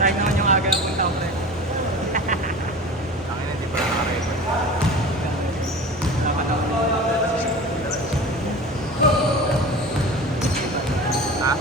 Sayang naman yung aga ng punta ko, pre. Tangina, hindi pa nakarecord. Dapat ako. Ha?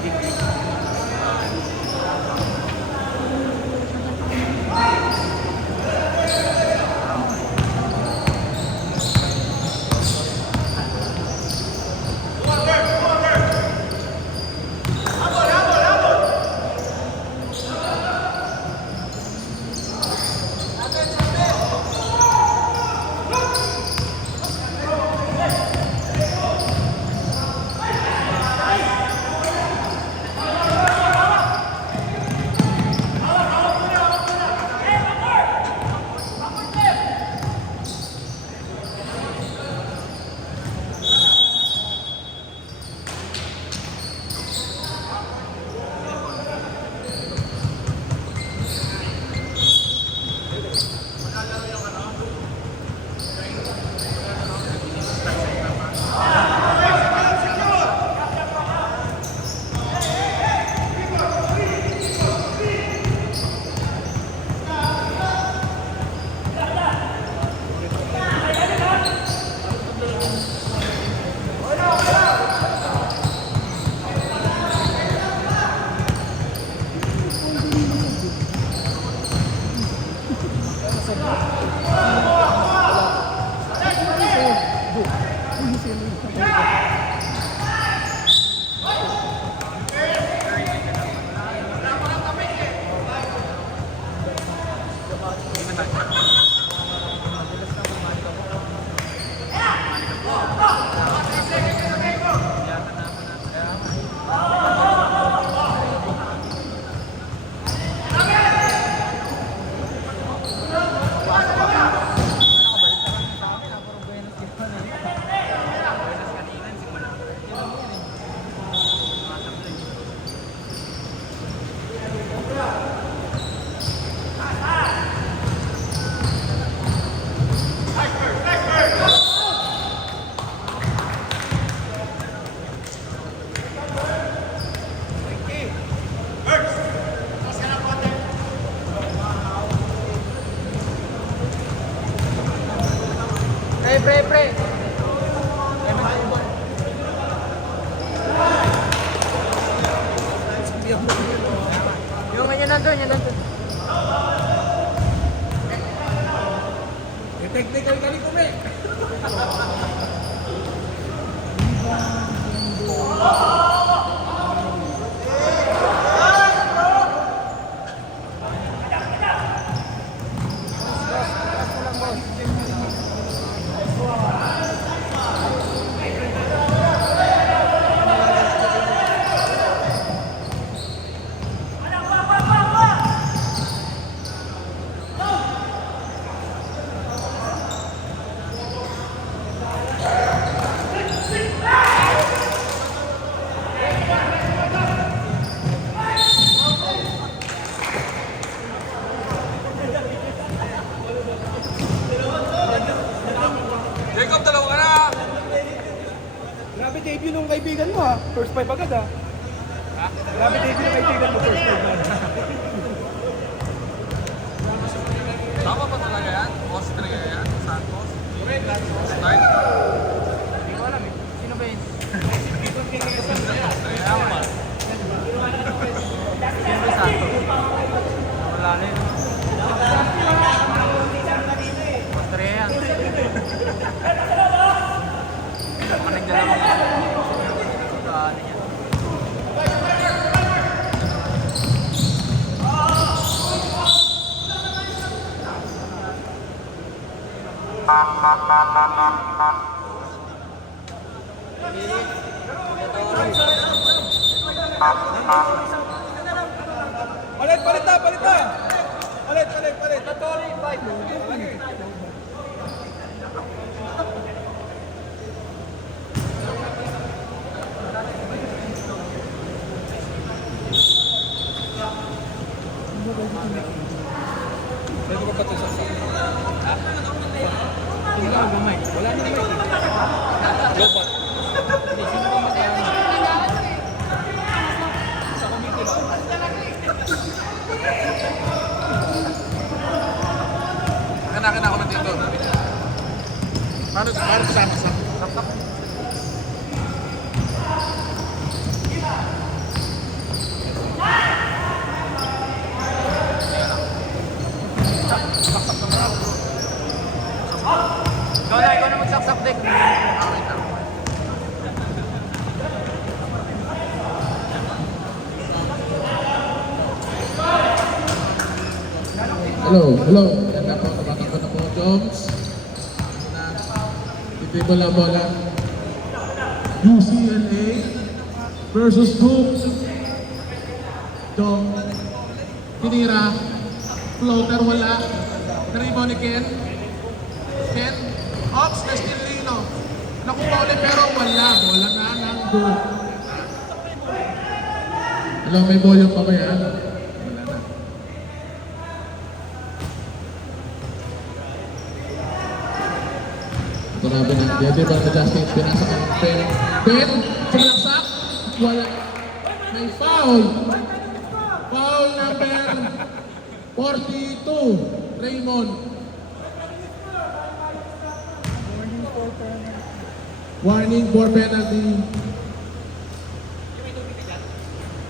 Pre. Yung nandun. Technical kali ko, pre. Jacob, dalawa ka na! Grabe debut nung kaibigan mo ha. First five agad ha. Ha? Grabe debut nung kaibigan mo first five man. Tama ba talaga yan? Austria yan? Santos? Style? Hindi ko alam eh. Sino ba yun? Austria yan. Sino ba Santos? Wala na yun. Austria yan. Baka nagdalawang sa ano niya. Palit na! Palit! Pwede ko pa ito sa ha? Sino ba gamay? Wala nang mic. Lobat. Hindi, sino ba magkakaroon? Sa committee lang. Paano kasama sa laptop? Ikaw na magsaksak deck. Wait lang. Hello. Ganda po, tabatak ko na po, Joms. Hindi mo lang bola. UCLA versus Hoops. Dong. Tinira. Floater wala. Naribaw ni Ken. Ken. Ops, na still Lino. Nakuha ulit pero wala. Bola na ng Doom. Hello, may volume pa ba yan? Wala na. Grabe na. Dito ba na Justin pinasa ang Ben? Ben, sumalaksak. Wala. May foul. Foul number 42. Raymond. Warning for penalty.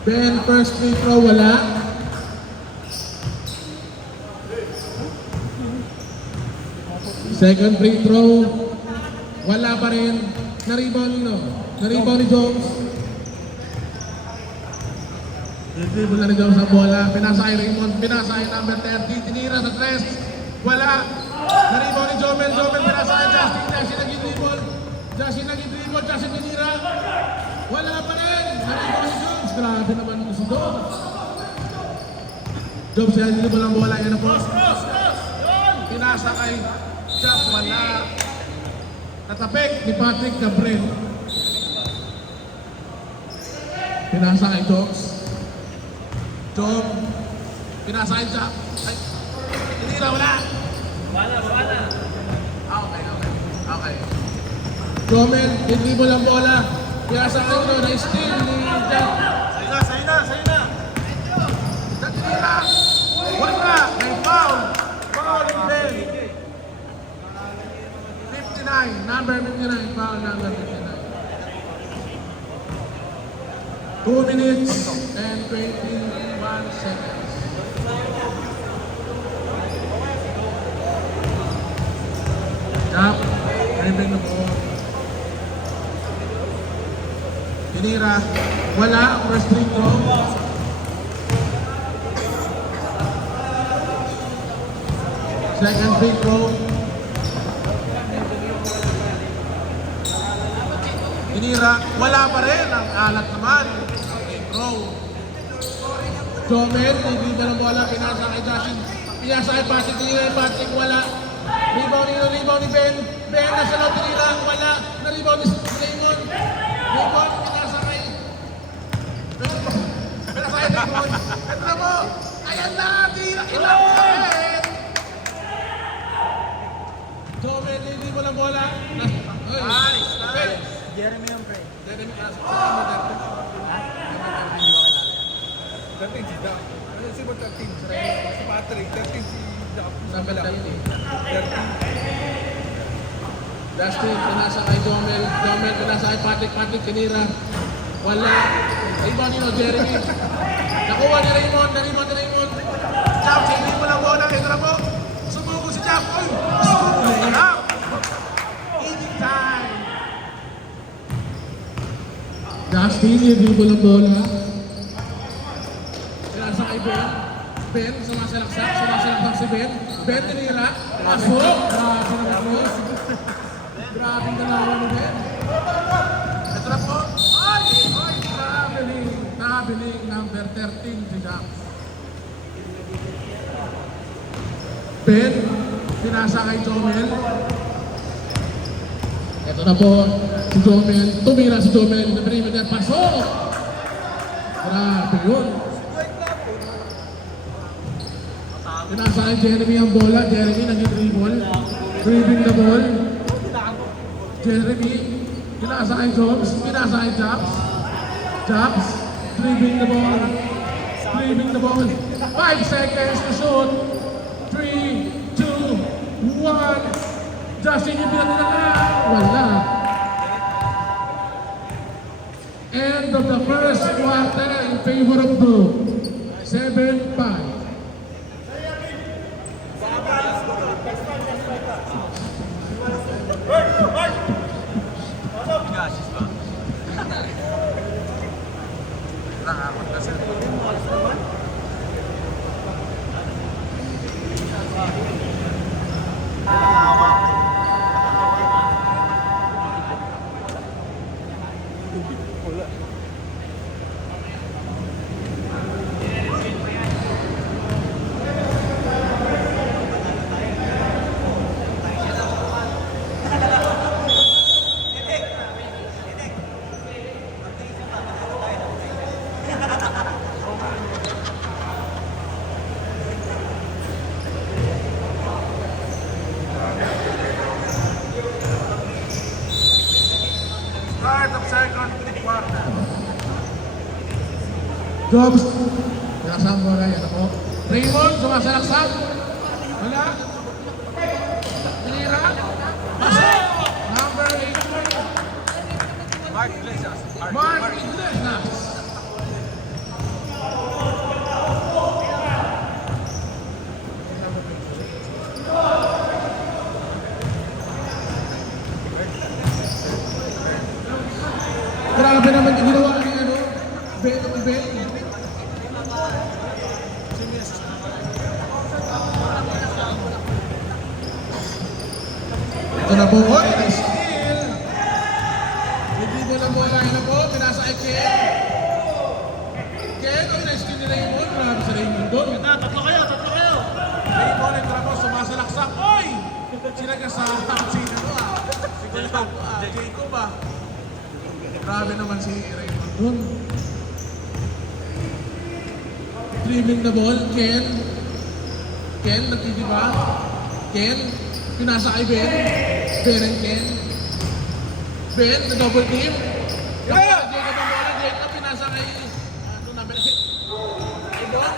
Ben, first free throw, wala. Second free throw, wala pa rin. Na-rebound ni Jones. Dribble na ni Jones ang bola. Pinasa kay Raymond. Pinasa kay number 30. Tinira sa tres. Wala. Na-rebound ni Jomel. Pinasa kay Justin. Justin nag-dribble. Justin tinira. Wala pa rin. Na-rebound ni Jones. Grabe naman si Jones. Jones, yan hindi mo lang bola. Yan ang post. Pinasa kay Jobs. Wala. Natapik ni Patrick Gabriel. Pinasa kay Jobs. Pinasa kay Jobs. Ay, tinira, wala. Wala. Okay. Jomel, hindi mo lang bola. Pinasa kay Uno, na-steal ni Jobs. Sa'yo na. Natinira. Wala. May foul. Foul ni Ben. 59. Number 59. Foul number 59. 2 minutes and 21 seconds. Jump. Dribbling the ball. Tinira. Wala. First free throw. Second free throw. Tinira. Wala pa rin. Ang alat naman. Free throw. Jomel, hindi ba ng bola? Pinasa kay Justin. Pinasa kay Patrick. Tinira kay Patrick. Wala. Rebound ni Ben. Ben nasa loob. Tinira. Wala. Na-rebound ni Raymond. Raymond. Pinasa kay Raymond. Ito na mo. Ayan na. Tira. Ilang pa rin. Jomel, hindi mo ng bola. Nice. Jeremy yung pre. Jeremy, Dating si Doc. Ano si ba 13? Si Patrick. 13 si Doc. Number 30. 13. Justin, pinasa kay Jomel. Pinasa kay Patrick. Patrick, tinira. Wala. Rebound ni Jeremy. Nakuha ni Raymond. Jump, hindi mo lang bola. Ito na po. Sumuko si Jump. Eating time. Justin, hindi mo lang bola. Pinasa kay Ben. Ben, sumasalaksak si Ben. Ben, tinira. Pasok. Grabe naman mo. Grabing dalawa ni Ben. Ito na po. Ay! Traveling number 13 si Jack. Ben, pinasa kay Jomel. Ito na po, si Jomel. Tumira si Jomel. Nabrima niya, pasok! Grabe yun. Pinasa kay Jeremy ang bola. Jeremy nag-dribble. Dribbling the ball. Jeremy, pinasa kay Jobs. Pinasa kay Jobs. Jobs, dribbling the ball. 5 seconds to shoot. 3, 2, 1. Justin yung pinagdalaan. Wala. End of the first quarter in favor of Blue. 7-5. Gasis ba? Nakakot kasi. Start of second quarter. Jobs. Nakasama mo na yan ako. Raymond, sumasalaksak. Wala. Tinira. Pasok. Number 8. Mark Iglesias. Mark Iglesias. Grabe naman yung ginawa ni ano, Ben. Ito na po, oy, na-steal. Hindi mo lang bola, yun na po, pinasa kay Ken. Ken, oy, na-steal ni Raymond. Grabe si Raymond doon. Tatlo kayo. Raymond, ito na po, sumasalaksak. Oy! Sila ka sa sino ah. Jacob ah. Grabe naman si Raymond doon. Dribbling the ball, Ken. Ken, nagtitiba. Ken, pinasa kay Ben. Ben and Ken. Ben, na-double team. Jacob ang bola, Jacob, pinasa kay... Ano namin? Ibon?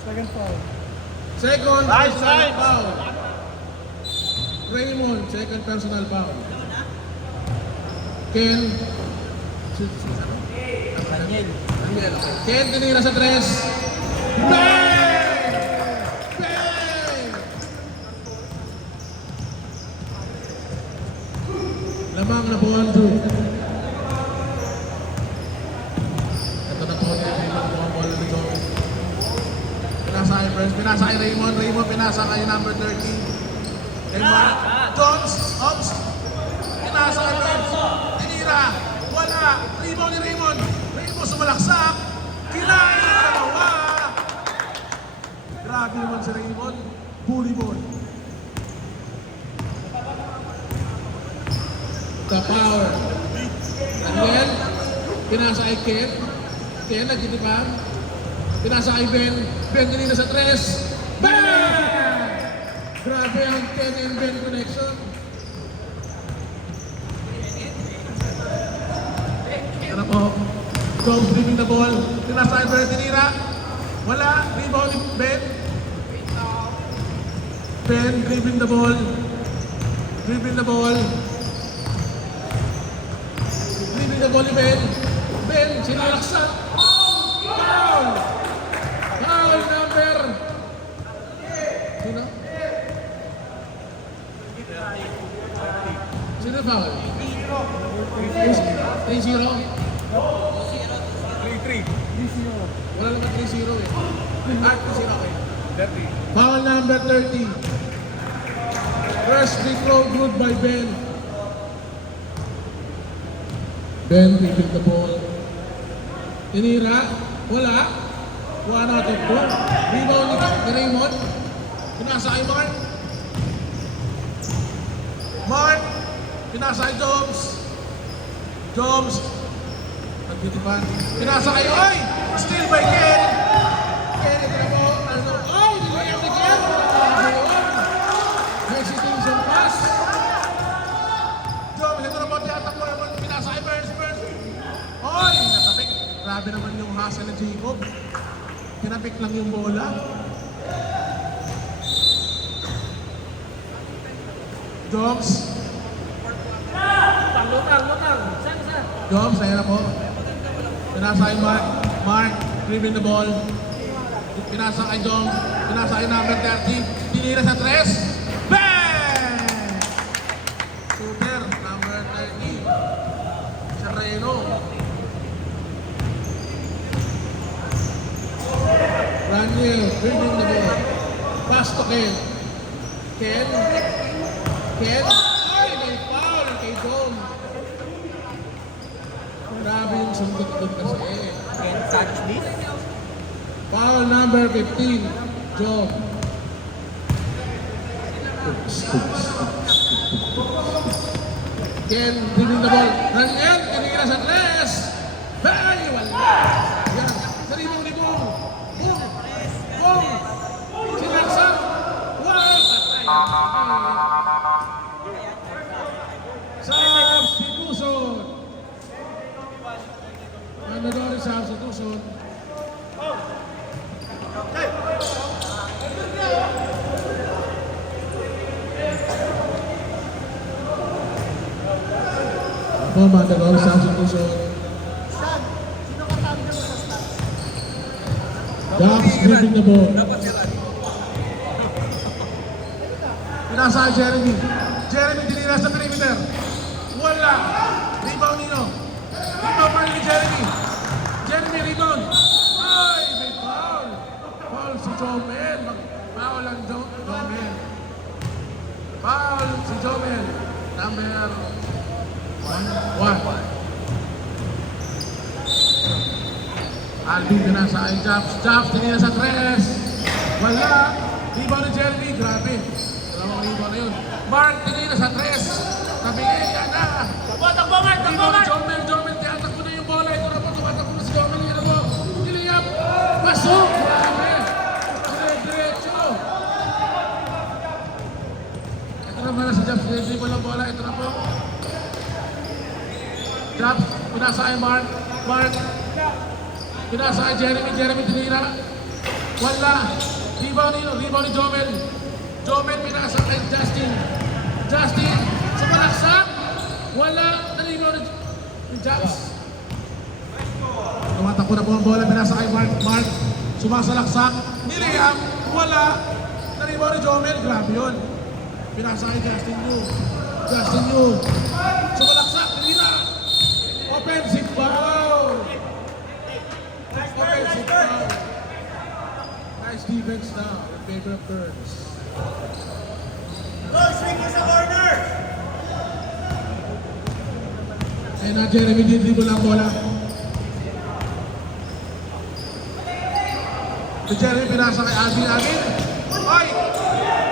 Second foul. Second personal foul. Raymond, second personal foul. Ken. Daniel. Ken, tinira sa tres. Bang! Bang! Lamang na po ang Drew. Ito na po ang Raymond po ang bola ni Joey. Pinasa kay Friends, pinasa kay Raymond. Raymond, pinasa kay number 13. Kay Mark Jones, Ops. Pinasa kay Friends. Tinira. Wala. Rebound ni Raymond. Raymond sumalaksak. Kinain ang dalawa. Grabe naman si Raymond. Bully ball. The power. Daniel, pinasa kay Ken. Ken, nagtitipang. Pinasa kay Ben. Ben kanina sa tres. Bang! Grabe ang Ken and Ben connection. Ano po? Jones dribbling the ball. Pinasa kay Ben, tinira. Wala. Rebound ni Ben. Ben dribbling the ball. Dribbling the ball. Dribbling the ball ni Ben. Ben, sinalaksak. Foul! Foul number... Sino? Sino foul? 3-0? 3-3. Wala naman 3-0 eh. 3-0 eh. Foul number 30. First free throw good by Ben. Ben dribbling the ball. Tinira. Wala. 1 out of 2. Rebound ni Raymond. Pinasa kay Mark. Mark. Pinasa kay Jones. Jones. Nagtitipan. Pinasa kay Oy! Steal by Ken. Ken, ito na po. Oy! Nilayaw ni Ken. Hesitation pass. Jones, ito na po. Tiyatak mo naman. Pinasa kay Burns. Oy! Natapik. Grabe naman yung hustle ni Jacob. Pinapik lang yung bola. Joms. Lutang. Joms, ayan na po. Pinasa kay Mark. Mark, dribbling the ball. Pinasa kay Jom. Pinasa kay number 30. Tinira sa 3. Bang! Shooter, number 30. Sereno. Raniel, dribbling the ball. Pass to Ken. Ken. Ay, may foul kay Jom. Grabe yung sundot-dot kasi. Can't touch this. Foul number 15, Jom. Ken, dribbling the ball. Raniel, kanina sa 3. Ay, wala. Yan, saribong ni Bong. Bong. Sinaksak. Wow, patay. Substitution. Mandadori substitution. Ako, mandadori substitution. Jobs dribbling the ball. Pinasa kay Jeremy. Jeremy tinira sa perimeter. Wala. Rebound Nino. Rebound pa rin ni Jeremy. Jeremy rebound. Ay, may foul. Foul si Jomel. Foul ang Jomel. Foul si Jomel. Number 1. Alvin pinasa kay Jobs. Jobs tinira sa 3. Wala. Rebound ni Jeremy. Grabe. Dalawang rebound na yun. Mark tinira sa 3. Kabigay yan na. Takbo, Mark! Jomel, tiyatakbo na yung bola. Ito na po, tumatakbo na si Jomel. Yan na po. Diliyap. Pasok! Grabe! Diretso. Ito na pala si Jobs. Dribble ang bola. Ito na po. Jobs, pinasa kay Mark. Pinasa kay Jeremy tinira. Wala. Rebound ni Jomel. Jomel pinasa kay Justin, sumalaksak. Wala. Nalimaw ni Jobs. Tumatakbo na po ang bola. Pinasa kay Mark. Sumasalaksak. Niliyam. Wala. Nalimaw ni Jomel. Grabe yun. Pinasa kay Justin Yu. Sumalaksak. Nilira. Offensive foul. Nice defense now in favor of Burns. Swing sa corner! Ayun na, Jeremy dribble ang bola. Si Jeremy pinasa kay Alvin. Ay!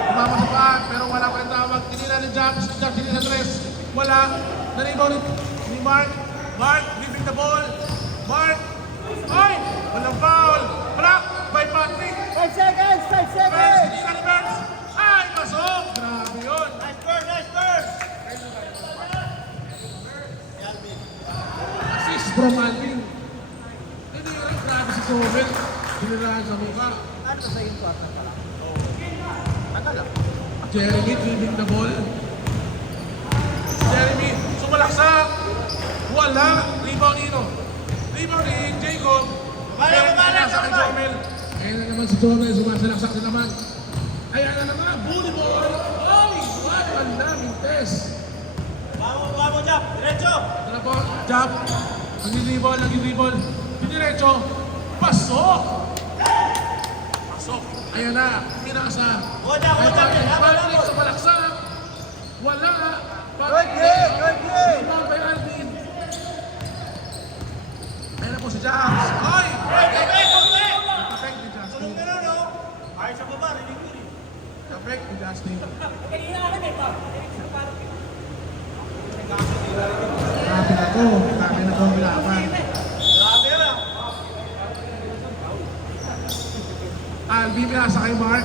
Tumama sa paan, pero wala pa rin tawag. Tinila ni Jobs tinila sa 3. Wala. Naribaw ni Mark. Mark, dribbling the ball. Mark! Ay! Walang foul! Block by Patrick! 5 seconds! Burns, tinila ni Burns! Ay! Pasok! Grabe yun! Nice burn! Assist from Alvin. Hindi yun, grabe si Sobel. Dinirahan sa mukha. Ano sa yung kwarta pala? Tagal lang. Jeremy dribbling the ball. Jeremy, sumalaksak. Wala. Rebound ni Jacob. Nasa kay Jomel. Ayan na naman si Jomel. Sumasalaksak na naman. Ayan na naman. Bully ball. Oh, what? Ang daming test. Wamo, Jap! Diretso! Ito na po. Jab. Nag-dribble. Diretso. Pasok. Ayan na. Pinasa. Patrick sumalaksak. Wala. Good game! Rebound by Alvin. Ayan na po si Jobs. Ay! Perfect ni Justin. Ay, sa baba, rinig mo. Perfect ni Justin. Grabe na po ang bilaban. Grabe na. Alvin pinasa kay Mark.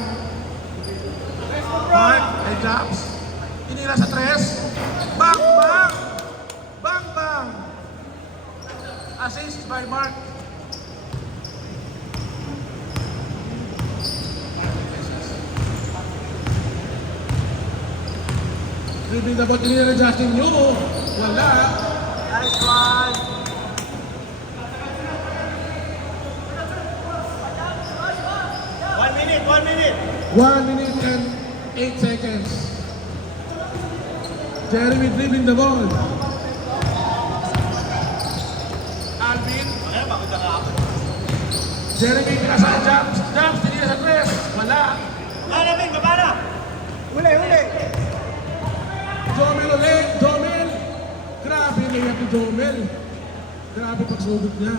Mark kay Jobs. Tinira sa 3. Bang! Assist by Mark. Dribbling the ball, tinira na Justin Yu. Wala. Nice one. One minute. 1 minute and 8 seconds. Jeremy dribbling the ball. Alvin. Jeremy pinasa jumps. Jumps, tinira sa tres. Wala. Uli. Jomel ulit. Jomel. Grabe layup ni Jomel. Grabe pagsugod niya.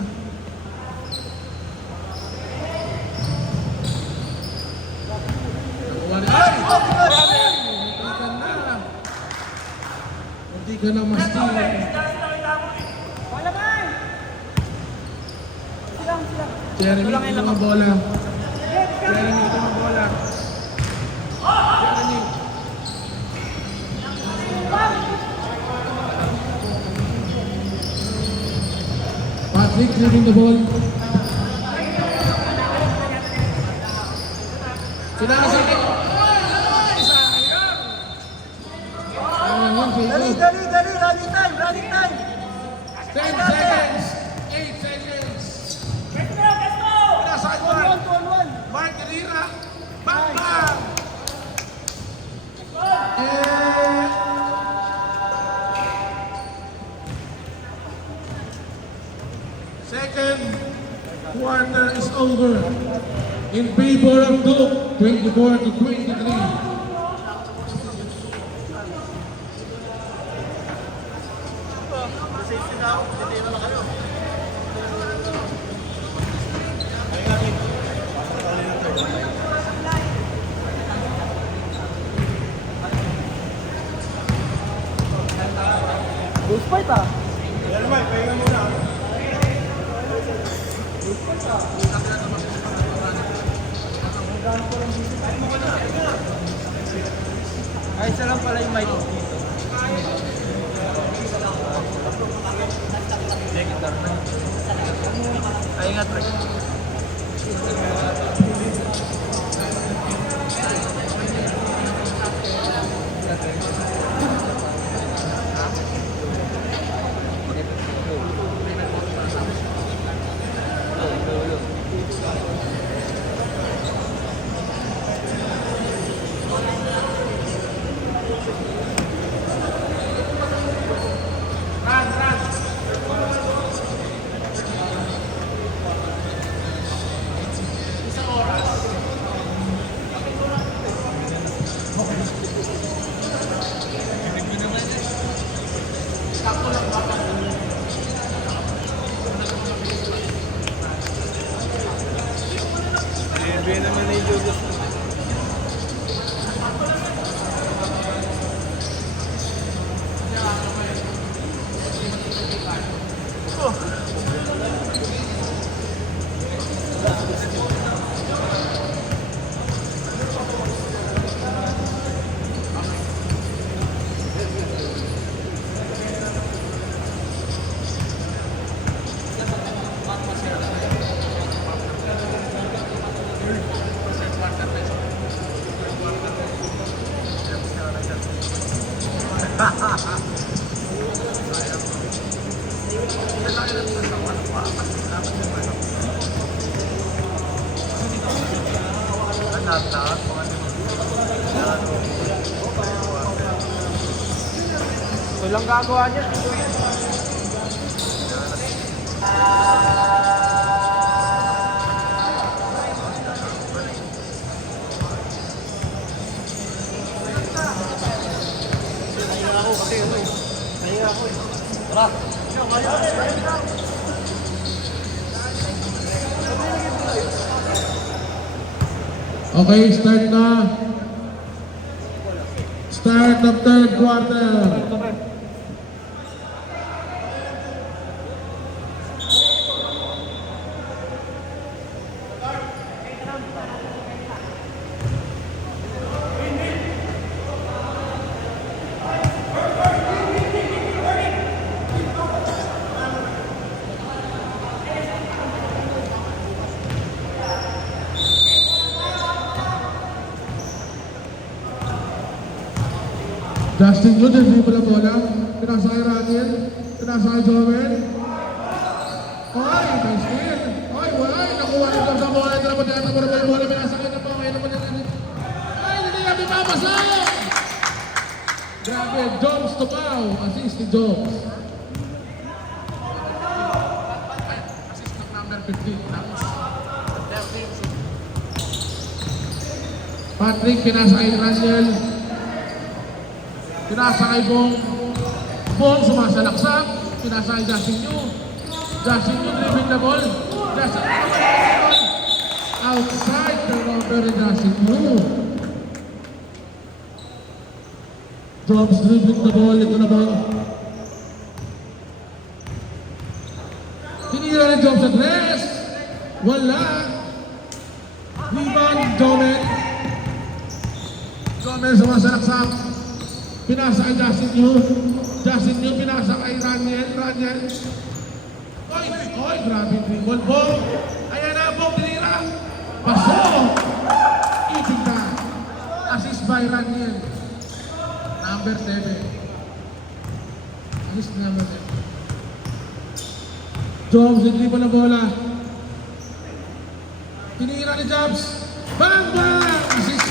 Nakuha niya. Ay! Grabe! Hindi ka na ma-steal. Jeremy, ito ang bola. Jeremy, ito ang bola. Jeremy. Patrick dribbling the ball. Sinasakit. Ay, sayang. Sayang, Jacob. Dali. Running time. 10 seconds. 8 seconds. Pinasakit Mark. Mark Herrera. Bang. Second quarter is over in favor of Duke, 24-23. Ghost fight ah. Ay, isa lang pala yung mic dito. Ay, ingat rin. Walang gagawa niya. Okay, start na. Start of third quarter. Justin Yu, dribble ang bola. Pinasa kay Raniel. Pinasa kay Joel. Ay, may steal. Ay, wala. Nakuha nito sa bola. Ito naman yung bola. Pinasa kay Napo. Ay, hindi natin papasok. Grabe, Jones to bow. Assist ni Jones. Assist ng number 15. Tapos, Patrick, pinasa kay Raniel. Pinasa kay Bong. Bong sumasalaksak. Pinasa kay Justin Yu. Justin Yu dribbling the ball. Justin Yu outside the number ni Justin Yu. Jobs dribbling the ball. Ito na ball. Tinira ni Jobs at rest. Wala. Rebound, Jomen. Jomen sumasalaksak. Pinasa kay Justin Yu. Justin Yu pinasa kay Raniel. Raniel. Oy, grabe dribble. Bong. Ayan na, Bong. Tinira. Pasok. Easy na. Assist by Raniel. Number 7. Assist number 7. Jobs, dribble na bola. Tinira ni Jobs. Bang, bang. Assist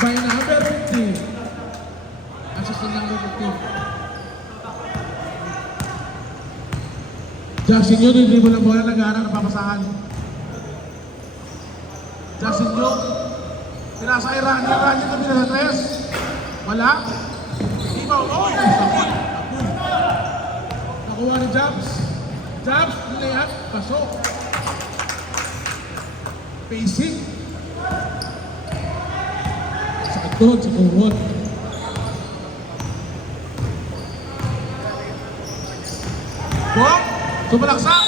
by number 15. Assist ng number 15. Justin Yu, dribble ng bola, nag-aaral ng papasahan. Justin Yu, pinasa kay Raniel. Raniel na pinasa 3. Wala. Ibaw, sakit. Nakuha ni Jobs. Jobs, layup, pasok. Pacing. Sakit doon, sa kuhot. Bong, sumalaksak.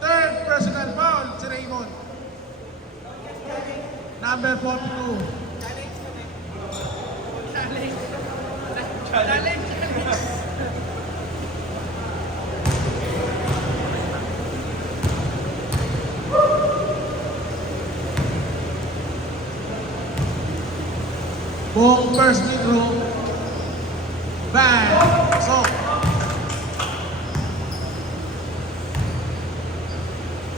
Third personal foul si Raymond. Number 42. Bong, first free throw. Bang! So,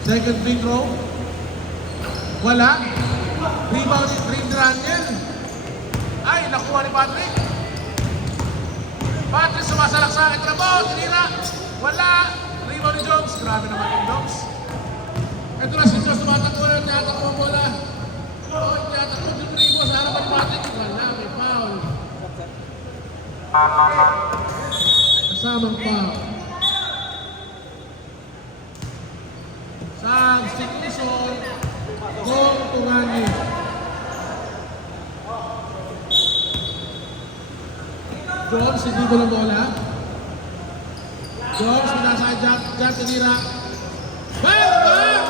second free throw. Wala. Rebound ni Raniel. Ay, nakuha ni Patrick. Patrick sumasalaksak. Ito mo, tinira. Wala. Rebound ni Jones. Grabe naman yung Jones. Ito na si Jones. Tumatakbo na. Tiyatakbo ang bola. Tiyatakbo yung rebound sa harapan ni Patrick. Wala, may foul. Kasamang foul. Sam Stinson. Gong Tungani. Jones, hindi ko lang bola. Jones, pinasa kay Jack Tinira. Bang! Bang!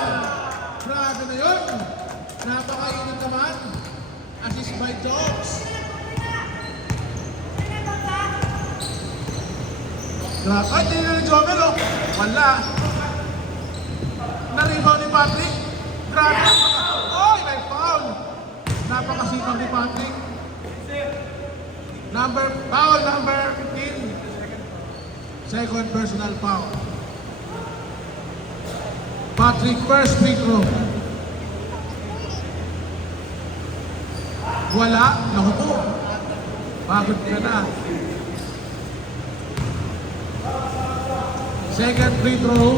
Grabe na yun. Napakainit naman. Assist by Jones. Ay, tinira ni Jomel, oh. Wala. Na-rebound ni Patrick. Grabe. Oy, may foul. Napakasipag ni Patrick. Foul number 15. Second personal foul. Patrick, first free throw. Wala. Naku po. Pagod ka na. Second free throw.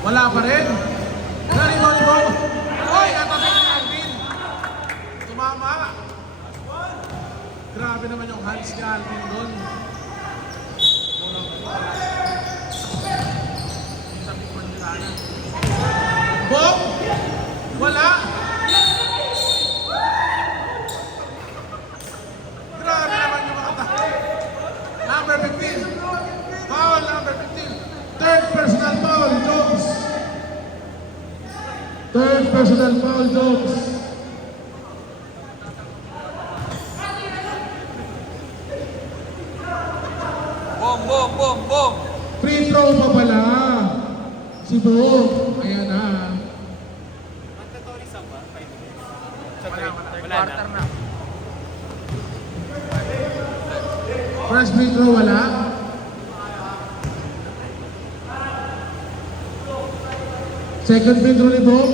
Wala pa rin. Nari-nari mo. Oy, natatay ni Alvin. Tumama. Grabe naman yung hands ni Alvin doon. Bong. Wala. Grabe naman yung mga tayo. Number 15. Foul number 15. Third personal foul, Jones. Third personal foul, Jones. Bong. Free throw pa pala. Si Bong. Ayan na. Quarter na. First free throw, wala. Second free throw ni Bong.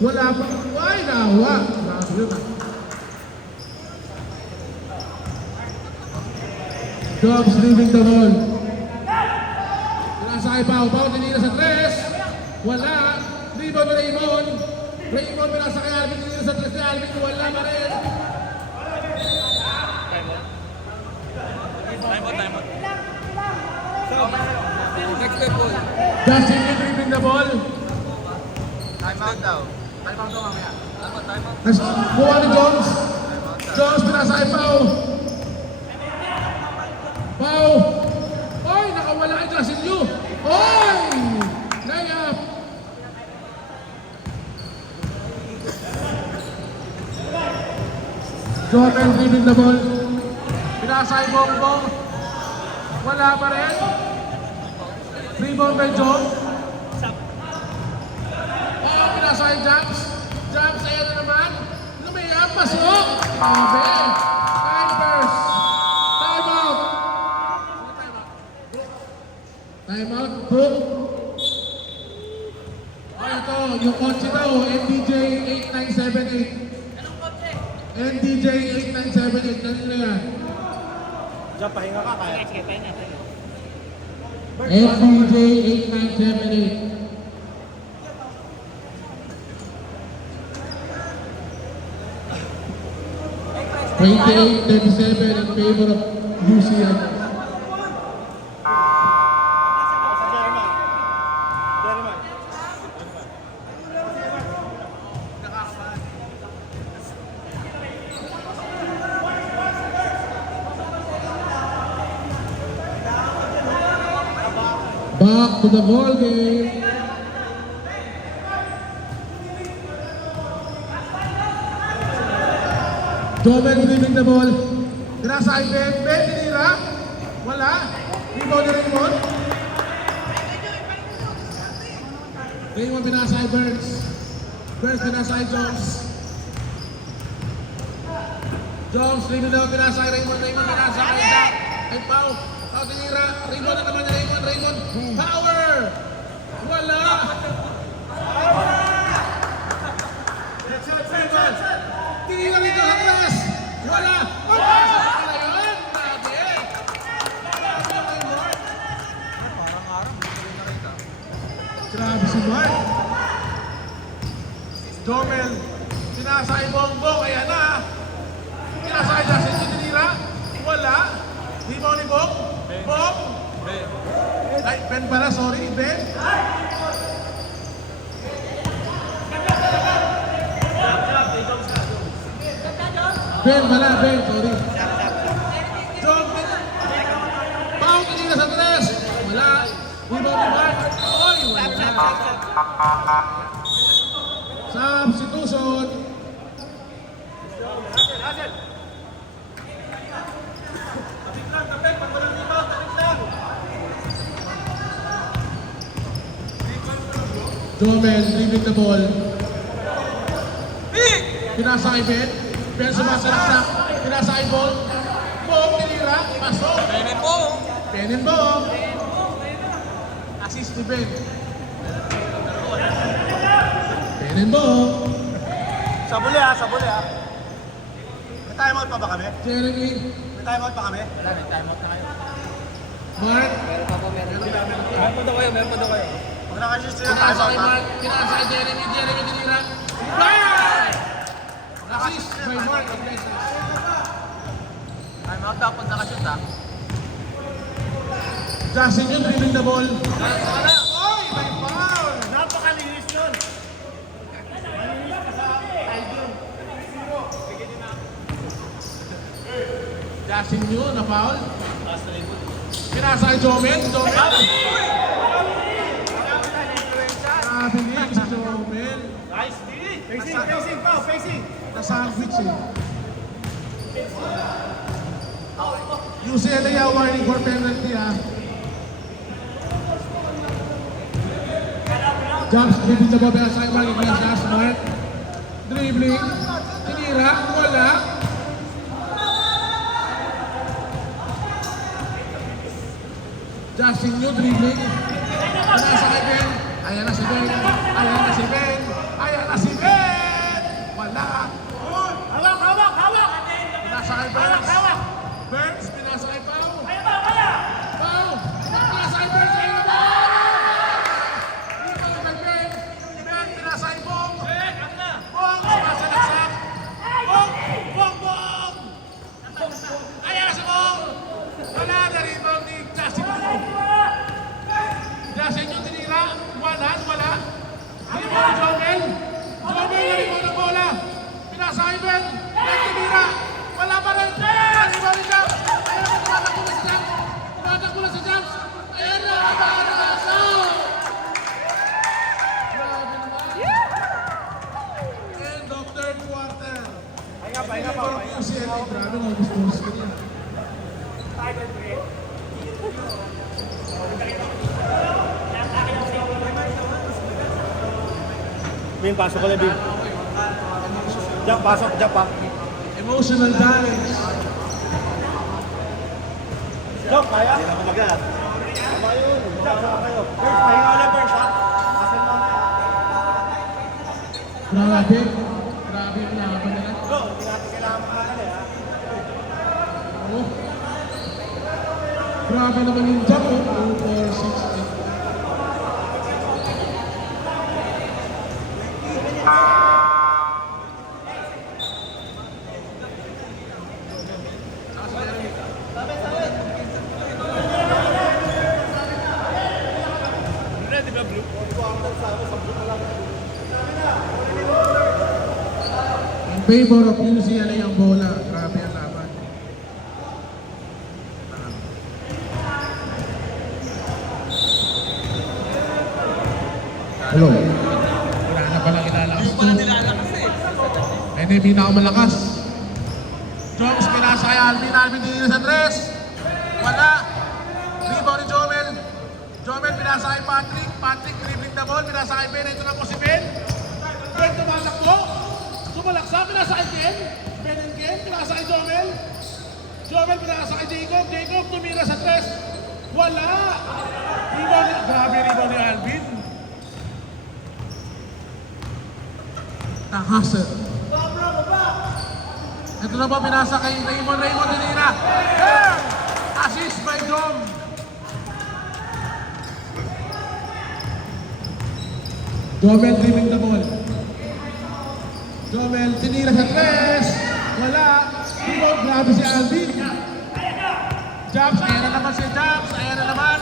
Wala pa. Ay, nawa. Grabe yun ah. Jobs leaving the ball. Pinasakay Pao. Pao tinira sa tres. Wala. Rebound na Raymond. Raymond pinasakay Alvin. Tinira sa tres ni Alvin. Wala pa rin. Time out. Next step ball. Justin leaving the ball. Time out daw. Time out daw mamaya. Time out. Buha ni Jones. Jones pinasakay Pao. Pao! Oy! Nakawala kay Justin Yu! Oy! Layup! Joel dribbling the ball. Pinasay Bongbong. Wala pa rin. Rebound by John. Oh, pinasay Jumps. Jumps, ayan na naman. Lumayap, pasok! Sabi! Timers! Time out! Time out, Brook. Oh, ito, yung kotse daw, NDJ 8978. Anong kotse? NDJ 8978, kanina yan. Diyan, pahinga ka, kaya. Sige, pahinga. NDJ 8978. Twenty-eight, 37 in favor of UCL. Sa Jeremiah. Back to the ball game. Joven dribbling the ball. Pinasa kay Ben. Ben, tinira. Wala. Rebound ni Raymond. Raymond pinasa kay Burns. Burns pinasa kay Jones. Jones, dribbling daw pinasa kay Raymond. Raymond pinasa kay Zach. Ay Pau. Pau tinira. Raymond na naman ni Raymond. Raymond. Power! Wala! Tinira rito sa tres! Wala! Wala! Wala yun! Grabe! Grabe si Mark! Jomel! Sinasay Bongbong! Ayan na! Sinasay Justin tinira! Wala! Rebound ni Bong! Bong! Ay, Ben pala, sorry, Ben! Ben, wala, Ben, sorry. John, Pau, tinira sa tres. Wala. Rebound ni Mark. Oy, wala. Substitution. Jomel, leaving the ball. Pinasa kay Ben. Ben sumasalaksak. Pinasa kay Bong. Bong, tinira. Pasok. Pwede po. Ben and Bong. Assist ni Ben. Ben and Bong. Sabuli ha. May time out pa ba kami? Jeremy. May time out pa kami? Wala, may time out na kayo. Mark. Meron pa daw kayo. Huwag na kasi sila time Pinasa out kay ha. Mark. Pinasa kay Jeremy. Jeremy tinira. Bang! Assist by Mark Iglesias. Time out dapat nakashoot ha. Justin yun, dribbling the ball. Oy! May foul! Napakalinis yun. Justin yun, na foul. Pinasa kay Jomel. Jomel. Nabilis si Jomel. Nice D. Facing, Pao, facing. Na-sandwich eh. UCLA warning for penalty ah. Jumps, dribbling the ball. Pinasa kay Mark Iglesias. Mark. Dribbling. Tinira. Wala. Justin New dribbling. Nasa kay Ben. Ayan na si Ben. Ayan na si Ben. Ayan na si Ben. Wala. Pinasa kay Burns. Burns, pinasa kay Pau. Pau. Pinasa kay Burns. Ayun na ba? Dito kay Ben. Ben, pinasa kay Bong. Bong, sumasalaksak. Bong. Ayan na si Bong. Wala na rebound ni Justin New. Justin New tinira. Wala. Rebound ni Jomel. Jomel na rebound ng bola. Pinasa kay Ben. Ben tinira. Wala pa rin. Rebound ni Jumps. Ayan na, tumatakbo na si Jumps. Tumatakbo na si Jumps. Ayan na, Barasa. Grabe naman. End of third quarter. Pahinga pa. UCLA, grabe mga gusto ko niya. Bim, pasok ko na, Bim. Jump, pasok, jump pa. Emotional damage. Jump, kaya? Hindi na kumagat. Tama yun. Jump, saka kayo. First, pahinga ulit, first, ha? Asan mo na. Grabe yung laban nila. Go, hindi natin kailangan makakali, ha? Oh. Grabe naman yung jump. 2, 4, 6, 8. In favor of UCLA ang bola. Grabe ang laban. Hello. Wala na pala kinalakas to. NAB na ako malakas. Jones pinasa kay Alvin. Alvin din sa tres. Wala. Rebound ni Jomel. Jomel pinasa kay Patrick. Patrick dribbling the ball. Pinasa kay Ben. Ito na po si Ben. Ben tumatakbo. Sumalaksa. Pinasa kay Ken. Ben and Ken. Pinasa kay Jomel. Jomel pinasa kay Jacob. Jacob tumira sa tres. Wala. Rebound ni... Grabe rebound ni Alvin. Tahasel. Ito na ba pinasa kay Raymond Dinira. Assist by Dom. Jomel dribbling the ball. Jomel tinira sa tres. Wala. Rebound, grabe si Alvin. Jumps, ayan na naman si Jumps. Ayan na naman.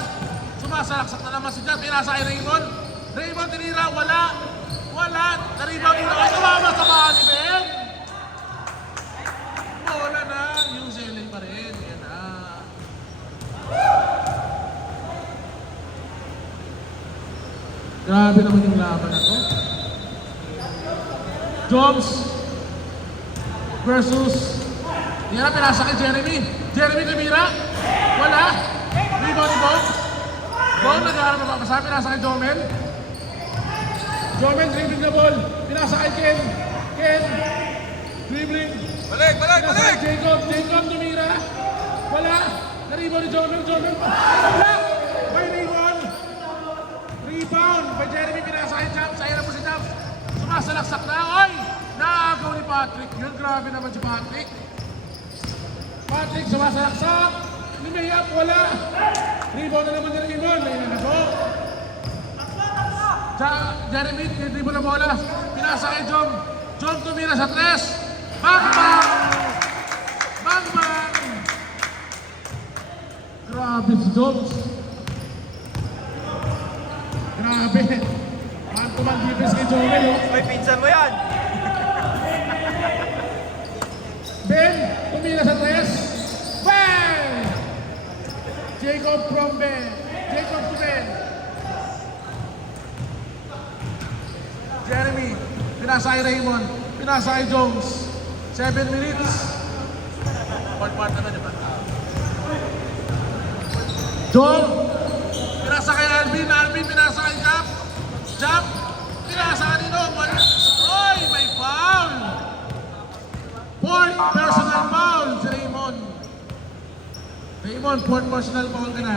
Sumasalaksak na naman si Jumps. Pinasa kay Raymond. Raymond tinira, wala. Wala. Na-rebound nila. Ay, tumama sa mga ni Ben. Bola na. UCLA pa rin. Yan na. Grabe naman yung laban na to. Jones versus yan na pinasa kay Jeremy. Jeremy Camira. Wala. Rebound ni Bong. Bong nag-aaral pa pa. Pinasa kay Jomel. Jomel dribbling the ball. Pinasa kay Ken. Ken. Dribbling. Balik! Pinasa kay Jacob. Jacob tumira. Wala. Na-rebound ni Jomel. Jomel. Wala. May rebound. Rebound. By Jeremy pinasa kay Jumps. Ayan na po si Jumps. Sumasalaksak na. Ay! Naagaw ni Patrick. Yun, grabe naman si Patrick. Patrick sumasalaksak. Lumihap. Wala. Rebound na naman ni Raymond. Ayan na po. Jeremy, dribble na bola. Pinasa kay Jom. Jom tumira sa tres. Bang bang! Bang bang! Grabe si Joms. Grabe. Man-to-man defense kay Jomel. May pinsan mo yan. Ben, tumira sa tres. Bang! Jacob from Ben. Jacob to Ben. Jeremy, pinasa kay Raymond, pinasa kay Jones. 7 minutes. Fourth quarter na, di ba? John, pinasa kay Alvin. Alvin, pinasa kay Jump. Jump, pinasa kanino. Oy, may foul! Fourth personal foul si Raymond. Raymond, fourth personal foul ka na.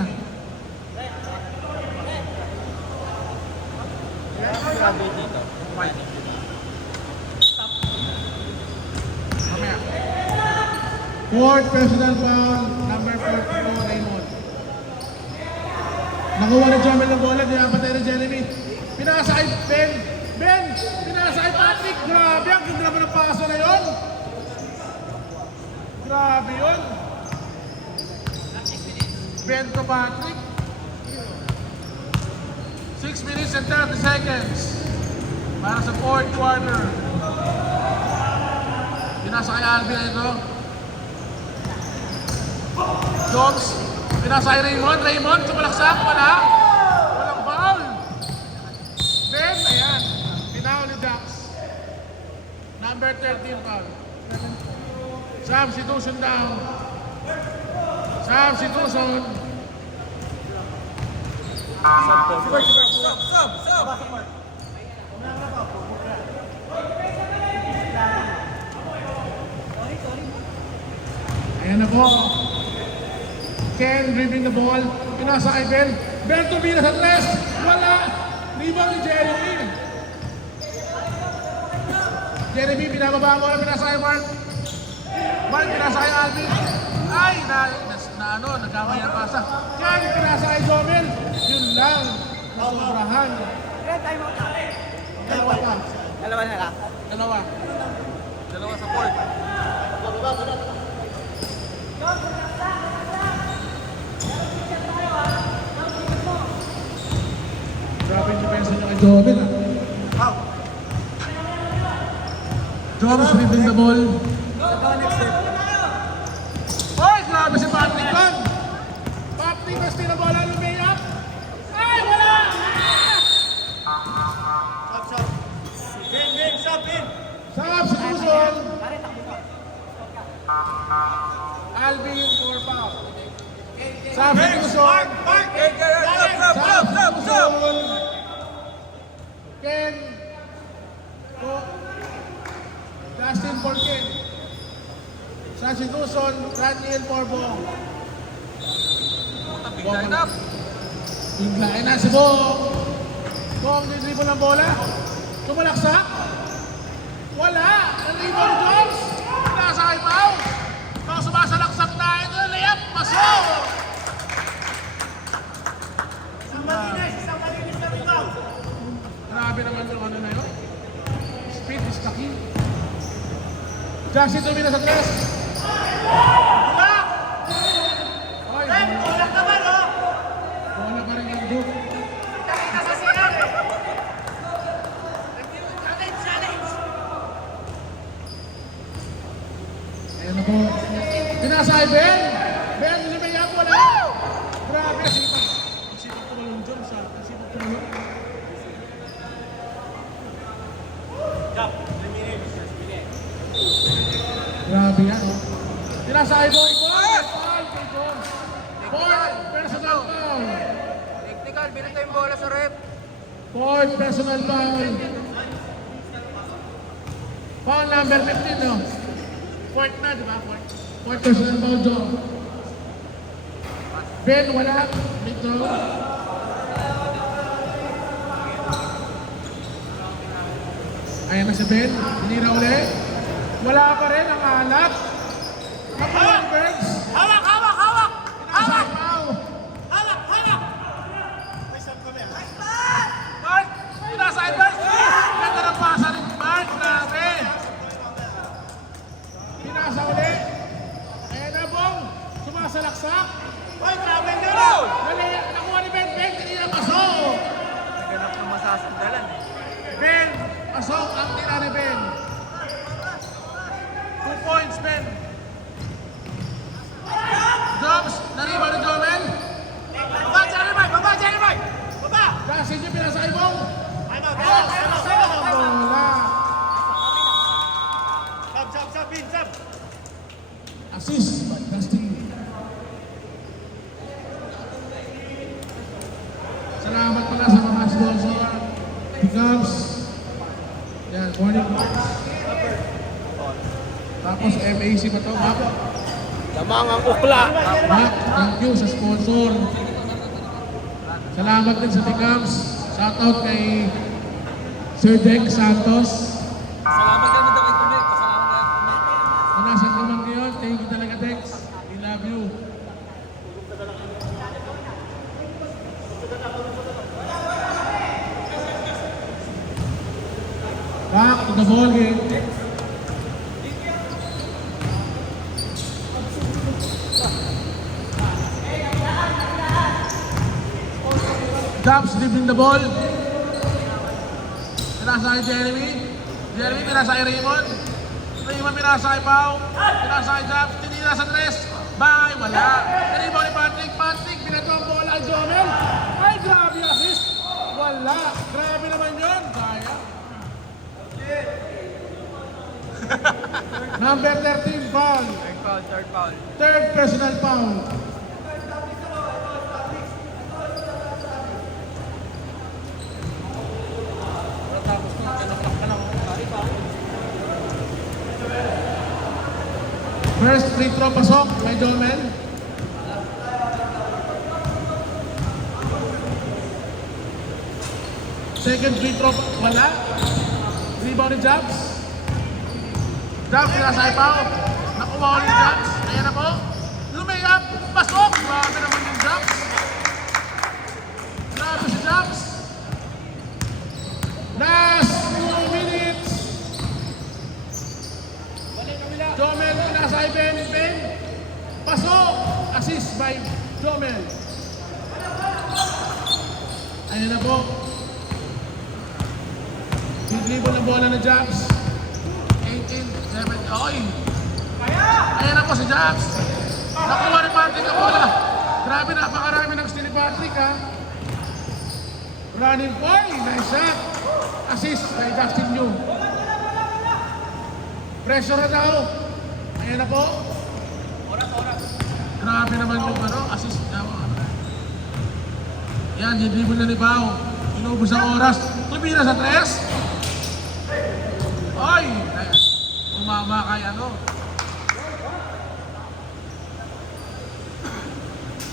Grabe dito. Mamaya. Fourth personal foul, number 42, Raymond. Nakuha ni Jomel ng bola, dinapatay ni Jeremy. Pinasa kay Ben. Ben! Pinasa kay Patrick. Grabe, ang ganda naman ng paso na yun. Grabe yun. Ben to Patrick. 6 minutes and 30 seconds para sa fourth quarter. Pinasa kay Alvin na ito. Jones, pinasa kay Raymond. Raymond, sumalaksak. Wala. Walang foul. Ben, ayan. Pinaw ni Dax. Number 13 foul. Substitution down. Substitution. Sub! Ayan na po. Ken dribbling the ball. Pinasa kay Ben. Ben tumira sa tres. Wala. Rebound ni Jeremy. Jeremy, pinababa mo na pinasa kay Mark. Mark, pinasa kay Alvin. Ay, nagkamay ang pasa. Ken, pinasa kay Jomel. Yun lang. Nasobrahan. Dalawa pa. Dalawa na lang. Dalawa. Dalawa sa court. Grabe yung depensa niya kay Jomel. Jones dribbling the ball. Oy, grabe si Patrick Kong. Patrick, mas tinabola lumiyap. Ay, wala! Sub. Bin, sub, bin. Substitution. Alvin yung 4 foul. Substitution. Mark. Sub! Ken. Justin for Ken. Substitution. Raniel for Bong. Big line up. Biglain na si Bong. Bong, didribble ng bola. Tumalaksak. Wala. Nalibo ni Jones. Nasa kay Pao. Pao sumasalaksak na. Ito yung layup. Pasok. Isang malinis na ikaw. Grabe naman yung ano na yun. Speed is the key. Jackson tumira sa tres. Wala! Oy, Wala naman, oh! wala pa rin yung Duke. Nakita sa sinan, eh. Ayan na po. Pinasa kay Ben. Ben, lumayap. Wala. Grabe. Sipag tumalong dyan. Sipag tumalong. Jump, 3 minutes. Grabe yan. Pinasa kay Boy. Foul kay Jones. Fourth personal foul. Technical, binigay yung bola sa rep. Fourth personal foul. Foul number 15, no? Fourth na, di ba? Fourth personal foul, John. Ben, wala. Dito. Ayan na si Ben. Hinira ulit. Wala pa rin ang anak. Nakuha ang Birds. Hawak! Pinasa kay Pao. Hawak! May sub kami, ah. Mark! Pinasa kay Birds. Ganda ng pasa rin si Mark. Grabe. Pinasa ulit. Ayan na, Bong. Sumasalaksak. Hoy, grabe nyo, no! Dali, nakuha ni Ben. Ben, tinira pasok. Ganap ng masasandalan eh. Ben, pasok ang tira ni Ben. 2 points, Ben. Jobs, nariba ni Jomel. Baba, Jeremy! Baba! Kasi niya pinasa kay Bong. Time out! Bola. Sub, bin, sub! Assist by Dustin. Salamat pala sa mga sponsor. Becomes. Yan, morning. Tapos MAC ba to? Mac? Lamang ang ukla. Mac, thank you sa sponsor. Salamat din sa Ticams. Shoutout kay Sir Deck Santos. Salamat din dito kay Tulik. Salamat din. Kung nasa ka man ngayon, thank you talaga Dex. We love you. Back to the ball game. Jobs dribbling the ball. Pinasa kay Jeremy. Jeremy pinasa kay Raymond. Raymond pinasa kay Pau. Pinasa kay Jobs. Tinira sa tres. Bye! Wala. Rebound ni Patrick. Patrick, pinato ang bola kay Jomel. Ay, grabe assist. Wala. Grabe naman yun. Kaya. Number 13 foul. Third foul. Third personal foul. Tapos nung kinakak ka ng kari pa. First free throw pasok kay Jomel. Second free throw wala. Rebound ni Jobs. Jobs nasa ipaw. Nakuha ulit ni Jobs. Ayan na po. Lumayap. Pasok. Grabe naman yung Jobs. Grabe si Jobs. Last 2 minutes. Jomel nasa Ben. Ben. Pasok. Assist by Jomel. Ayan na po. Dribble ng bola ng Jobs. 18, 7, oy! Ayan na po si Jobs. Nakuha ni Patrick ang bola. Grabe, napakarami ng steal ni Patrick, ha? Running point, nice shot. Assist kay Justin New. Pressure na daw. Ayan na po. Grabe naman yung assist niya. Yan, dribble na ni Pau. Inubos ang oras. Tumira sa tres. Ay! Umama kay ano.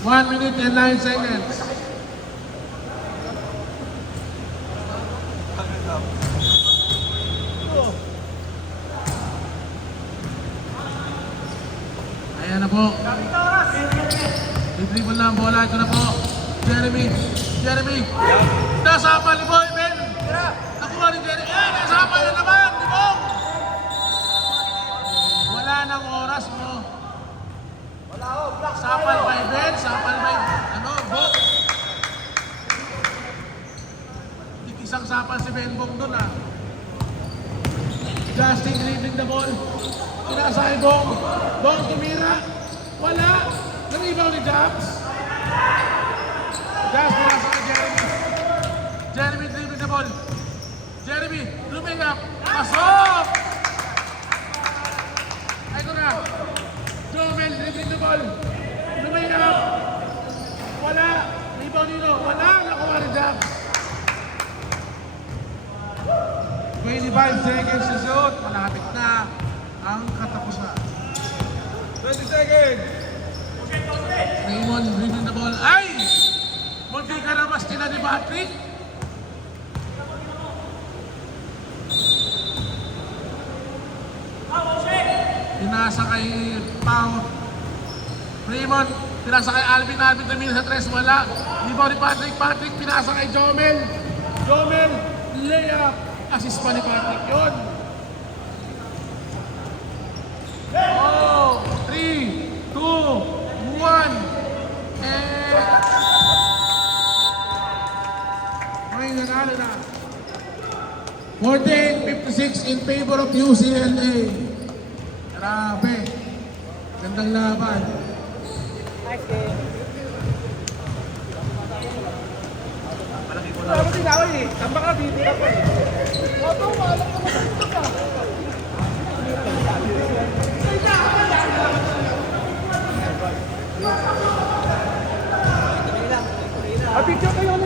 1 minute and 9 seconds. Ayan na po. I-dribble na ang bola. Ito na po. Jeremy. Jeremy. Nasapa ni Boy Ben. Nakuha ni Jeremy. Nasapa na naman. Libong. Wala nang oras mo. Sapal by Ben. Sapal by Bok. Isang sapal si Ben Bok doon ah. Justin dribbling the ball. Pinasa kay Bong. Bong tumira. Wala. Naribaw ni Jobs. Jobs pinasa kay Jeremy. Jeremy dribbling the ball. Jeremy, lumingap. Pasok! Ito na. Jomel dribbling the ball. Lumingap. Wala. Rebound dito. Wala. Nakuha ni Jobs. 25 seconds to shoot. Malapit na ang katapusan. 20 seconds. Raymond dribbling the ball. Ay! Munti ka na mas tila ni Patrick. Pinasa kay Pau. Raymond, pinasa kay Alvin. Alvin tumingin sa tres, wala. Rebound ni Patrick. Patrick, pinasa kay Jomel. Jomel, layup. Assist pa ni Patrick yun. Oh, 3, 2, 1. May nanalo na. 14-56 in favor of UCLA. Grabe. Gandang laban. Wala mo tinawin eh. Tamba ka, dito ka pa eh. Oto, maalam ka matulito ka. Picture kayo.